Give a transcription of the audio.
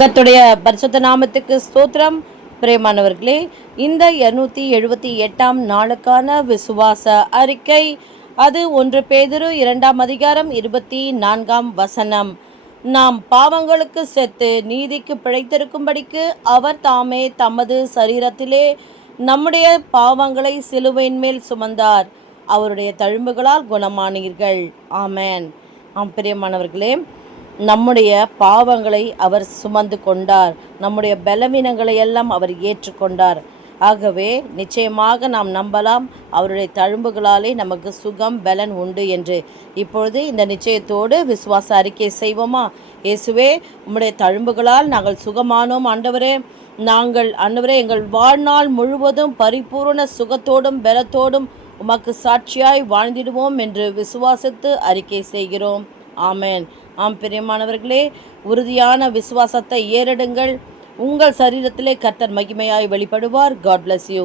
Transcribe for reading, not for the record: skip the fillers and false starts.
கர்த்தருடைய பரிசுத்த நாமத்துக்கு ஸ்தோத்திரம். பிரியமானவர்களே, இந்த 278ஆம் நாளுக்கான விசுவாச அறிக்கை, அது 1 பேதுரு 2ஆம் அதிகாரம் 24ஆம் வசனம். நாம் பாவங்களுக்கு செத்து நீதிக்கு பிழைத்திருக்கும்படிக்கு அவர் தாமே தமது சரீரத்திலே நம்முடைய பாவங்களை சிலுவையின் மேல் சுமந்தார், அவருடைய தழும்புகளால் குணமானீர்கள். ஆமென். பிரியமானவர்களே, நம்முடைய பாவங்களை அவர் சுமந்து கொண்டார், நம்முடைய பலவீனங்களை எல்லாம் அவர் ஏற்றுக்கொண்டார். ஆகவே நிச்சயமாக நாம் நம்பலாம், அவருடைய தழும்புகளாலே நமக்கு சுகம் பலன் உண்டு என்று. இப்பொழுது இந்த நிச்சயத்தோடு விசுவாச அறிக்கை செய்வோமா? இயேசுவே, உம்முடைய தழும்புகளால் நாங்கள் சுகமானோம் ஆண்டவரே. நாங்கள் ஆண்டவரே எங்கள் வாழ்நாள் முழுவதும் பரிபூரண சுகத்தோடும் பலத்தோடும் உமக்கு சாட்சியாய் வாழ்ந்திடுவோம் என்று விசுவாசித்து அறிக்கை செய்கிறோம். ஆமென். பிரியமானவர்களே, உறுதியான விசுவாசத்தை ஏறெடுங்கள். உங்கள் சரீரத்திலே கர்த்தர் மகிமையாய் வெளிப்படுவார். God bless you.